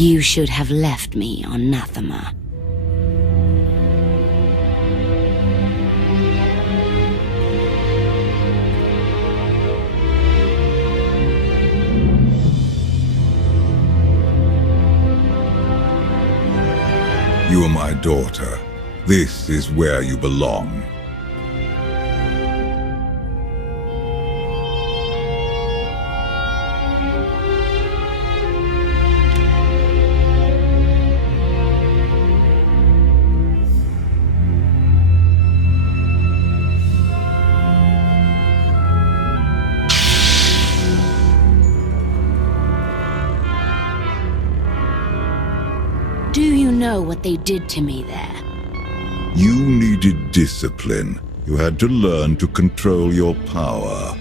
You should have left me on Nathema. You are my daughter. This is where you belong. Do you know what they did to me there? You needed discipline. You had to learn to control your power.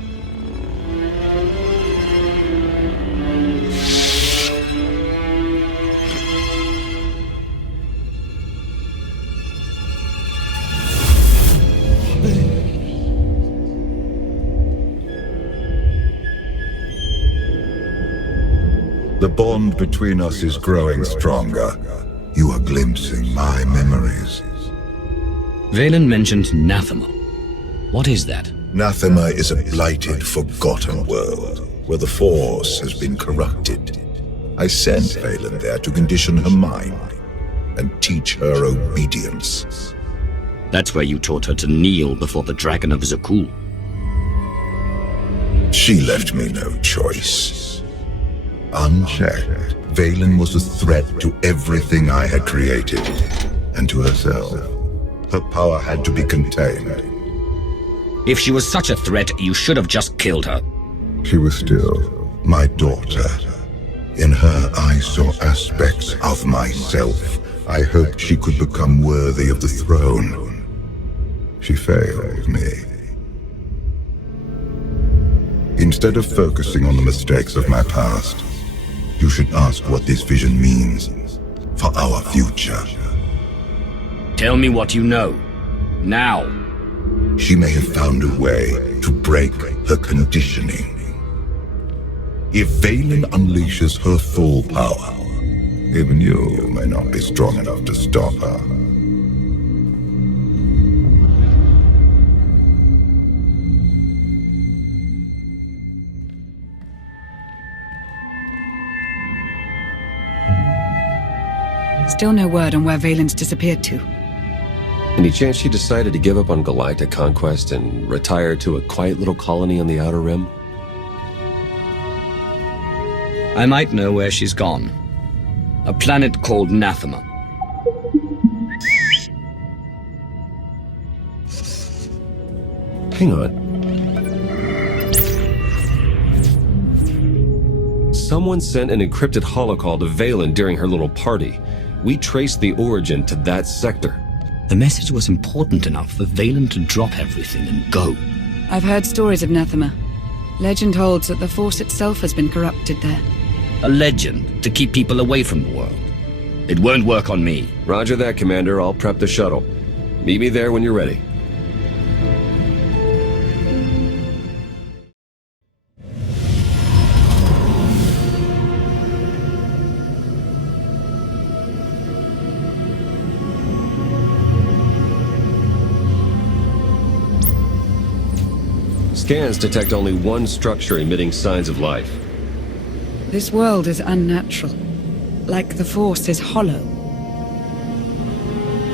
The bond between us is growing stronger. You are glimpsing my memories. Vaylin mentioned Nathema. What is that? Nathema is a blighted, forgotten world, where the Force has been corrupted. I sent Vaylin there to condition her mind and teach her obedience. That's where you taught her to kneel before the Dragon of Zakul. She left me no choice. Unchecked, Vaylin was a threat to everything I had created, and to herself. Her power had to be contained. If she was such a threat, you should have just killed her. She was still my daughter. In her, I saw aspects of myself. I hoped she could become worthy of the throne. She failed me. Instead of focusing on the mistakes of my past, you should ask what this vision means for our future. Tell me what you know. Now. She may have found a way to break her conditioning. If Vaylin unleashes her full power, even you may not be strong enough to stop her. Still no word on where Vaylin's disappeared to. Any chance she decided to give up on galactic conquest and retire to a quiet little colony on the Outer Rim? I might know where she's gone. A planet called Nathema. Hang on. Someone sent an encrypted holocall to Vaylin during her little party. We traced the origin to that sector. The message was important enough for Vaylin to drop everything and go. I've heard stories of Nathema. Legend holds that the Force itself has been corrupted there. A legend to keep people away from the world. It won't work on me. Roger that, Commander. I'll prep the shuttle. Meet me there when you're ready. Scans detect only one structure emitting signs of life. This world is unnatural. Like the Force is hollow.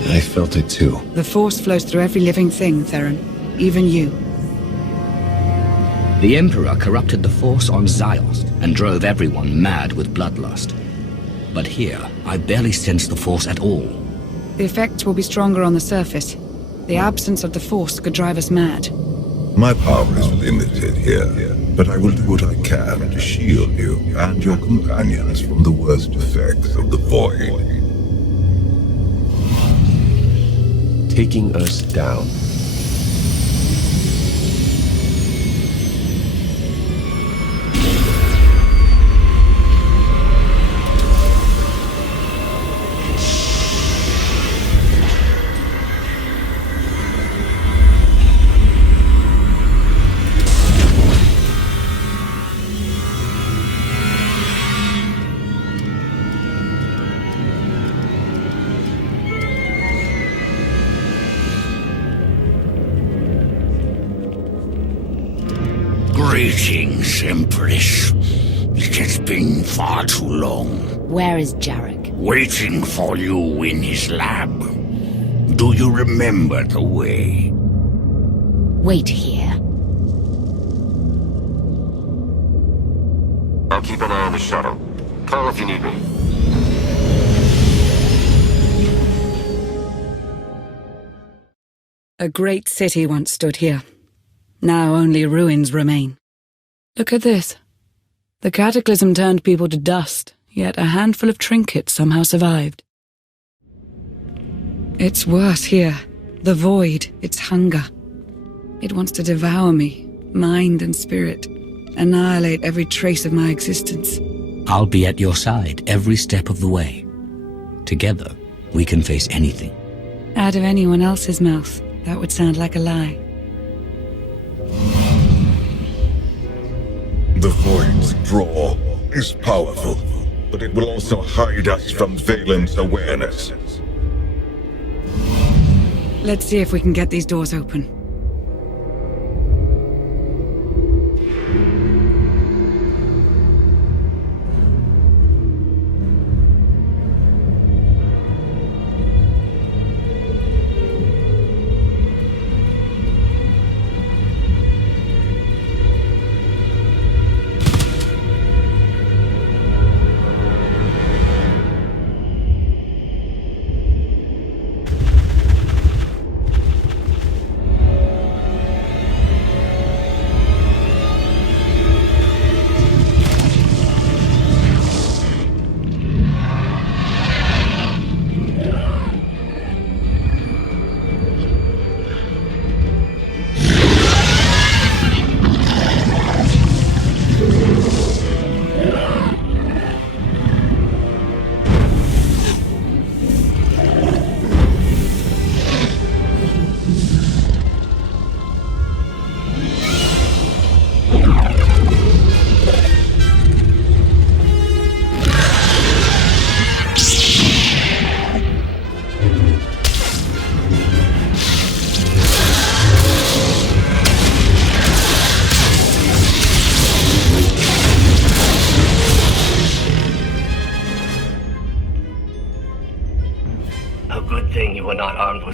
I felt it too. The Force flows through every living thing, Theron. Even you. The Emperor corrupted the Force on Ziost and drove everyone mad with bloodlust. But here, I barely sense the Force at all. The effects will be stronger on the surface. The absence of the Force could drive us mad. My power is limited here, but I will do what I can to shield you and your companions from the worst effects of the Void. Taking us down. Greetings, Empress. It has been far too long. Where is Jarek? Waiting for you in his lab. Do you remember the way? Wait here. I'll keep an eye on the shuttle. Call if you need me. A great city once stood here. Now only ruins remain. Look at this. The Cataclysm turned people to dust, yet a handful of trinkets somehow survived. It's worse here. The void, its hunger. It wants to devour me, mind and spirit, annihilate every trace of my existence. I'll be at your side every step of the way. Together, we can face anything. Out of anyone else's mouth, that would sound like a lie. The Void's draw is powerful, but it will also hide us from Vaylin's awareness. Let's see if we can get these doors open.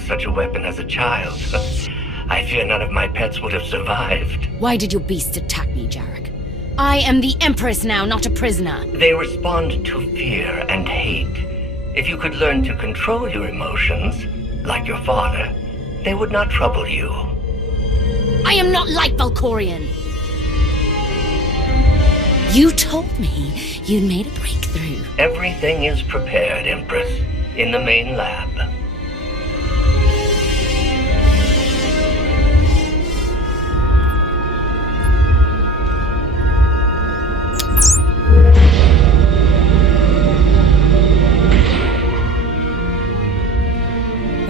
Such a weapon as a child. I fear none of my pets would have survived. Why did your beasts attack me, Jarek? I am the Empress now, not a prisoner. They respond to fear and hate. If you could learn to control your emotions, like your father, they would not trouble you. I am not like Valkorion. You told me you'd made a breakthrough. Everything is prepared, Empress, in the main lab.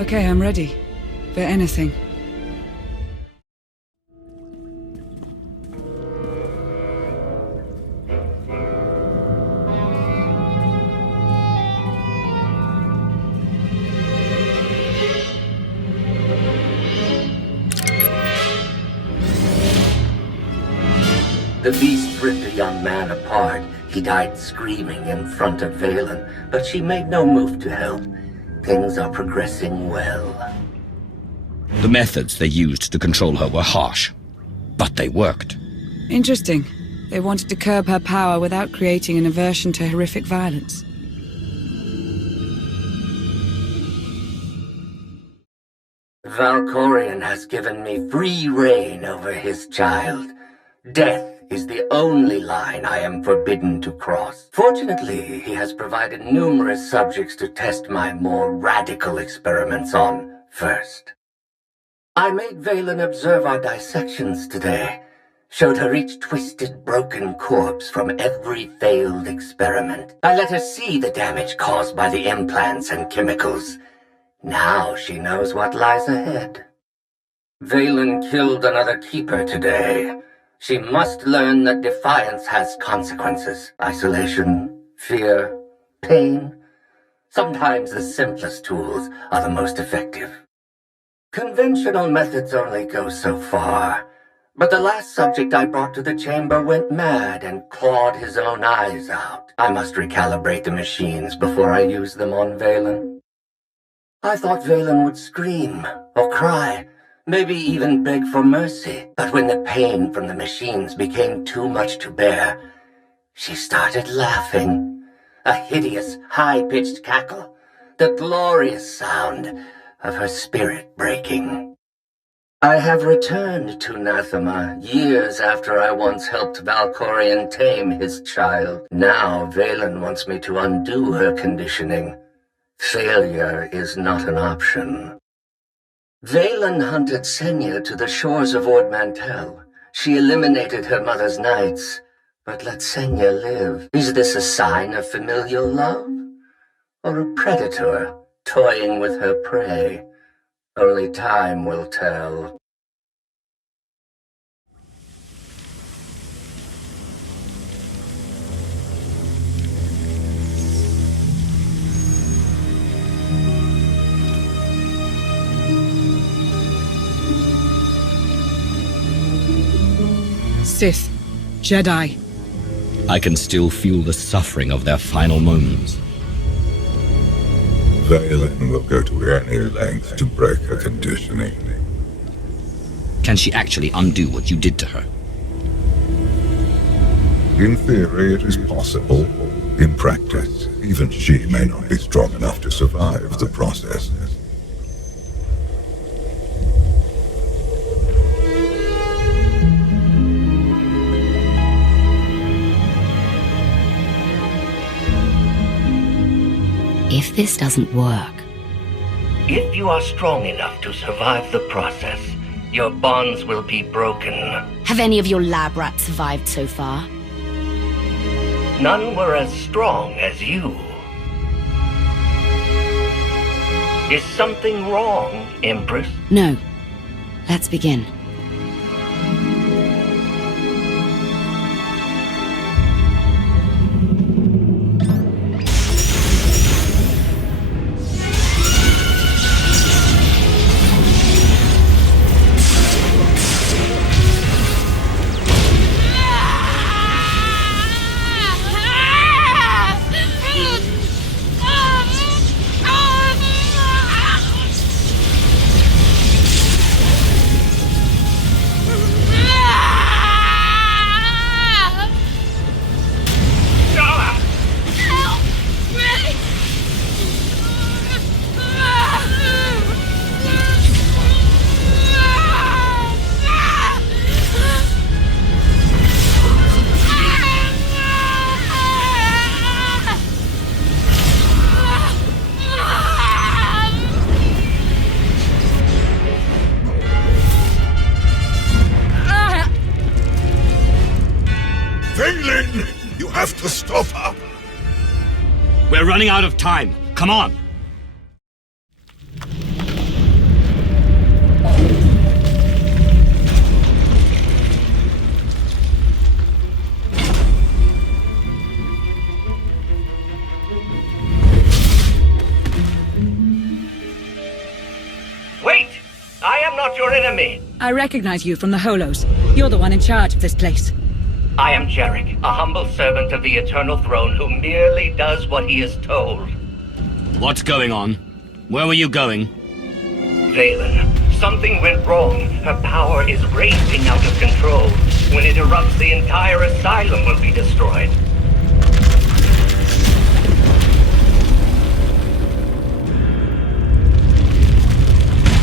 Okay, I'm ready. For anything. The beast ripped a young man apart. He died screaming in front of Vaylin, but she made no move to help. Things are progressing well. The methods they used to control her were harsh, but they worked. Interesting. They wanted to curb her power without creating an aversion to horrific violence. Valkorion has given me free reign over his child. Death is the only line I am forbidden to cross. Fortunately, he has provided numerous subjects to test my more radical experiments on first. I made Vaylin observe our dissections today. Showed her each twisted, broken corpse from every failed experiment. I let her see the damage caused by the implants and chemicals. Now she knows what lies ahead. Vaylin killed another keeper today. She must learn that defiance has consequences. Isolation, fear, pain. Sometimes the simplest tools are the most effective. Conventional methods only go so far. But the last subject I brought to the chamber went mad and clawed his own eyes out. I must recalibrate the machines before I use them on Vaylin. I thought Vaylin would scream or cry, maybe even beg for mercy. But when the pain from the machines became too much to bear, she started laughing. A hideous, high-pitched cackle, the glorious sound of her spirit breaking. I have returned to Nathema years after I once helped Valkorion tame his child. Now Vaylin wants me to undo her conditioning. Failure is not an option. Vaylin hunted Senya to the shores of Ord Mantell. She eliminated her mother's knights, but let Senya live. Is this a sign of familial love? Or a predator toying with her prey? Only time will tell. Sith, Jedi. I can still feel the suffering of their final moments. Vaylin will go to any length to break her conditioning. Can she actually undo what you did to her? In theory, it is possible. In practice, even she may not be strong enough to survive the process. If this doesn't work... If you are strong enough to survive the process, your bonds will be broken. Have any of your lab rats survived so far? None were as strong as you. Is something wrong, Empress? No. Let's begin. Vaylin! You have to stop her! We're running out of time. Come on! Wait! I am not your enemy! I recognize you from the Holos. You're the one in charge of this place. I am Jarek, a humble servant of the Eternal Throne who merely does what he is told. What's going on? Where were you going? Vaylin, something went wrong. Her power is racing out of control. When it erupts, the entire asylum will be destroyed.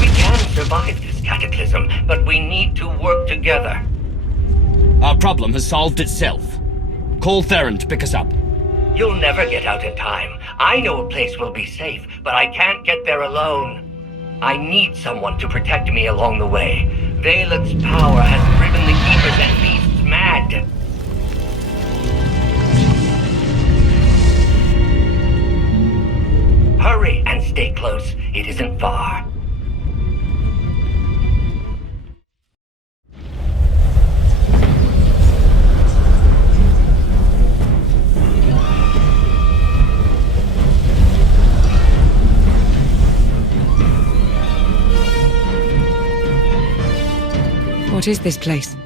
We can survive this cataclysm, but we need to work together. Our problem has solved itself. Call Theron to pick us up. You'll never get out in time. I know a place will be safe, but I can't get there alone. I need someone to protect me along the way. Vaylin's power has driven the Keepers and Beasts mad. Hurry and stay close. It isn't far. What is this place?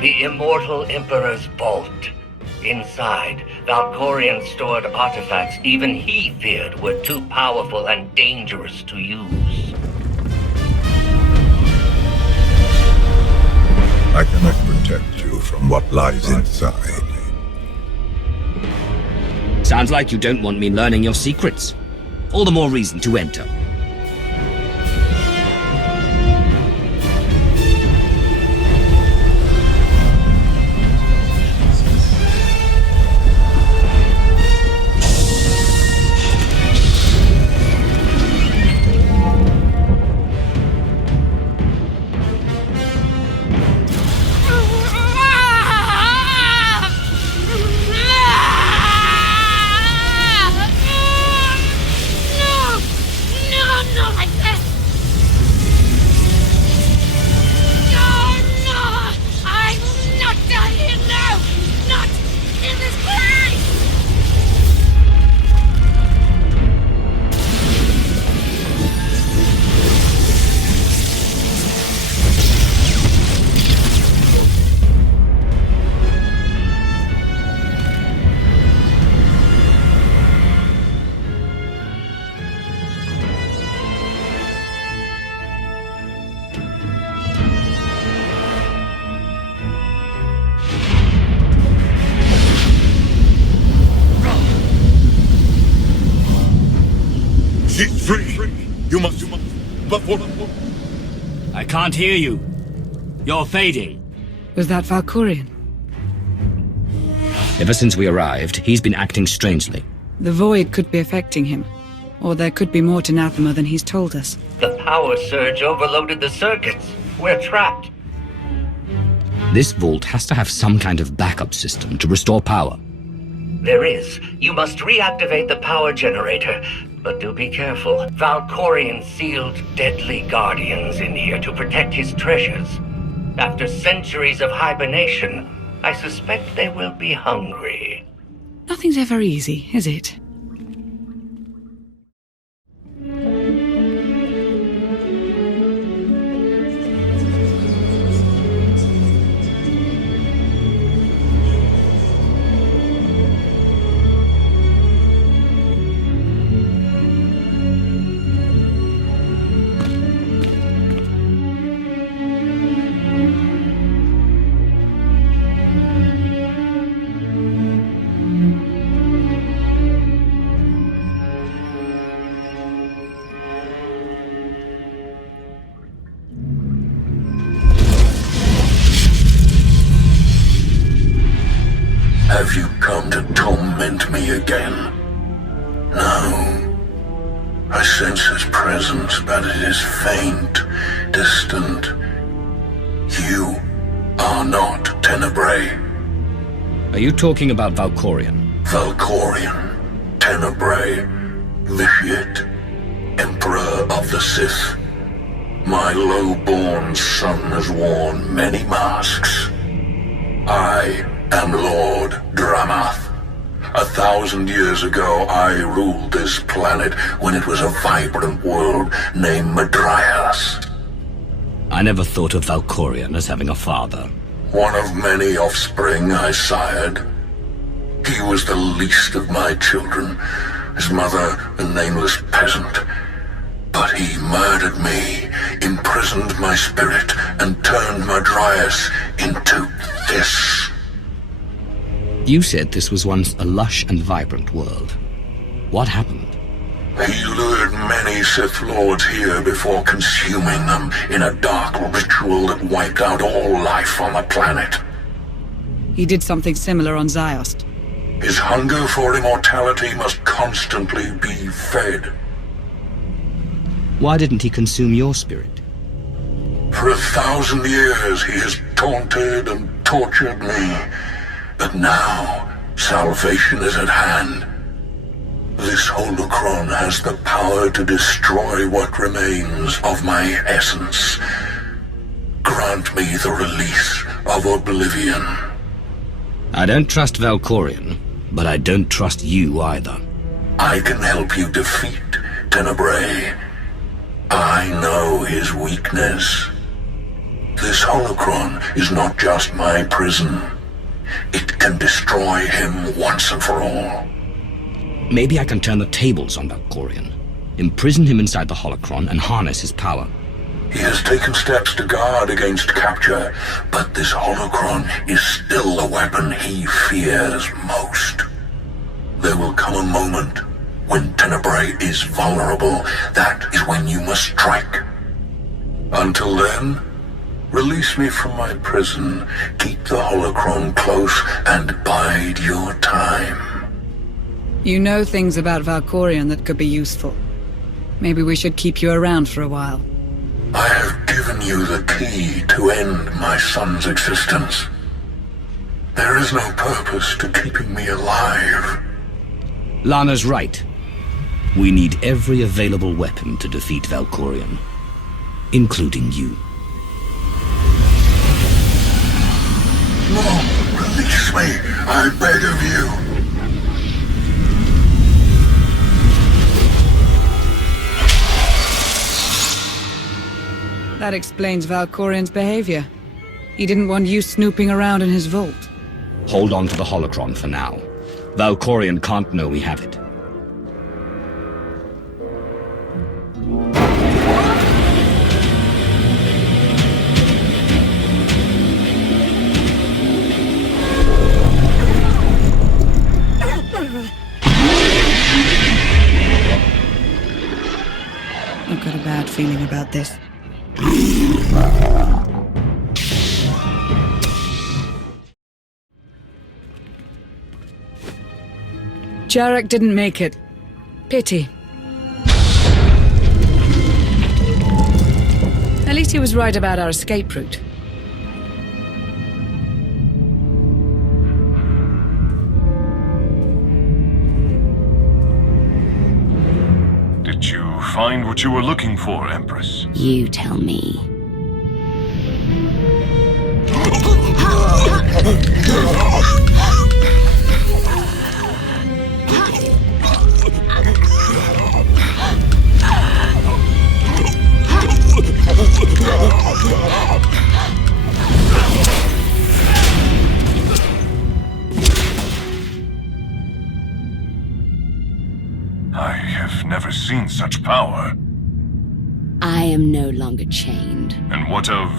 The immortal Emperor's vault. Inside, Valkorion stored artifacts even he feared were too powerful and dangerous to use. I cannot protect you from what lies inside. Sounds like you don't want me learning your secrets. All the more reason to enter. You must. I can't hear you. You're fading. Was that Valkorion? Ever since we arrived, he's been acting strangely. The void could be affecting him. Or there could be more to Nathema than he's told us. The power surge overloaded the circuits. We're trapped. This vault has to have some kind of backup system to restore power. There is. You must reactivate the power generator. But do be careful. Valkorion sealed deadly guardians in here to protect his treasures. After centuries of hibernation, I suspect they will be hungry. Nothing's ever easy, is it? Have you come to torment me again? No. I sense his presence, but it is faint, distant. You are not Tenebrae. Are you talking about Valkorion? Valkorion, Tenebrae, Vitiate, Emperor of the Sith. My low-born son has worn many masks. I am Lord Dramath. 1,000 years ago, I ruled this planet when it was a vibrant world named Madrias. I never thought of Valkorion as having a father. One of many offspring I sired. He was the least of my children, his mother a nameless peasant. But he murdered me, imprisoned my spirit, and turned Madrias into this. You said this was once a lush and vibrant world. What happened? He lured many Sith Lords here before consuming them in a dark ritual that wiped out all life on the planet. He did something similar on Ziost. His hunger for immortality must constantly be fed. Why didn't he consume your spirit? For 1,000 years he has taunted and tortured me. But now, salvation is at hand. This holocron has the power to destroy what remains of my essence. Grant me the release of oblivion. I don't trust Valkorion, but I don't trust you either. I can help you defeat Tenebrae. I know his weakness. This holocron is not just my prison. It can destroy him once and for all. Maybe I can turn the tables on Valkorion. Imprison him inside the holocron and harness his power. He has taken steps to guard against capture, but this holocron is still the weapon he fears most. There will come a moment when Tenebrae is vulnerable. That is when you must strike. Until then, release me from my prison, keep the holocron close, and bide your time. You know things about Valkorion that could be useful. Maybe we should keep you around for a while. I have given you the key to end my son's existence. There is no purpose to keeping me alive. Lana's right. We need every available weapon to defeat Valkorion, including you. No, release me, I beg of you. That explains Valkorion's behavior. He didn't want you snooping around in his vault. Hold on to the holocron for now. Valkorion can't know we have it. I've got a bad feeling about this. Jarek didn't make it. Pity. At least he was right about our escape route. Did you find what you were looking for, Empress? You tell me. I have never seen such power. I am no longer chained. And what of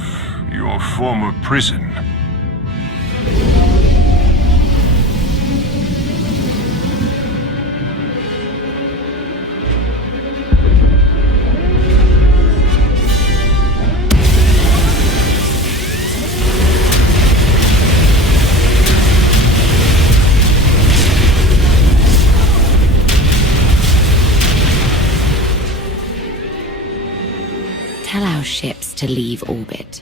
your former prison? Tell our ships to leave orbit.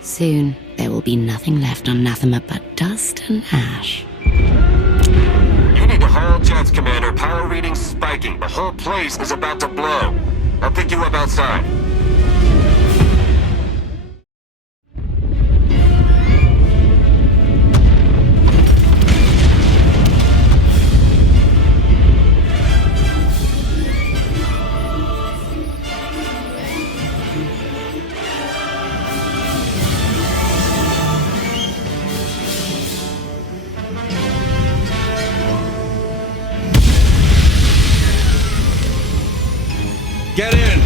Soon, there will be nothing left on Nathema but dust and ash. You need to haul jets, Commander. Power readings spiking. The whole place is about to blow. I'll pick you up outside. Get in!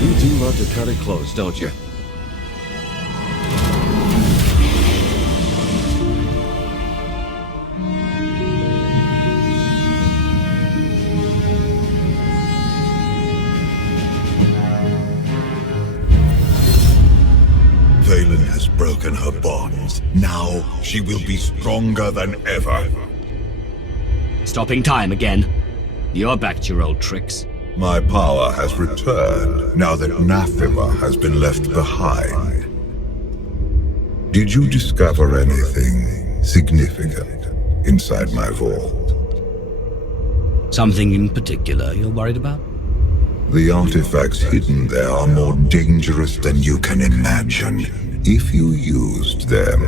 You do love to cut it close, don't you? Vaylin has broken her bonds. Now she will be stronger than ever. Stopping time again. You're back to your old tricks. My power has returned now that Nathema has been left behind. Did you discover anything significant inside my vault? Something in particular you're worried about? The artifacts hidden there are more dangerous than you can imagine. If you used them,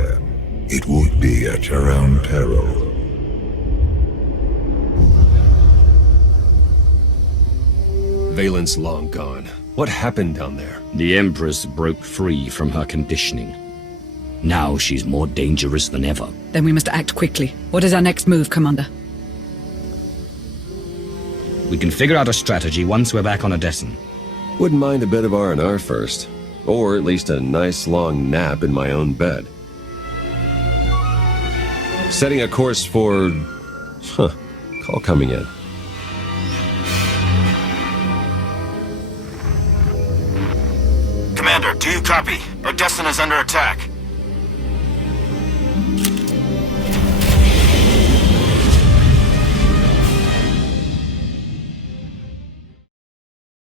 it would be at your own peril. Vaylin's long gone. What happened down there? The Empress broke free from her conditioning. Now she's more dangerous than ever. Then we must act quickly. What is our next move, Commander? We can figure out a strategy once we're back on Odessen. Wouldn't mind a bit of R&R first. Or at least a nice long nap in my own bed. Setting a course for... Call coming in. Commander, do you copy? Odessen is under attack.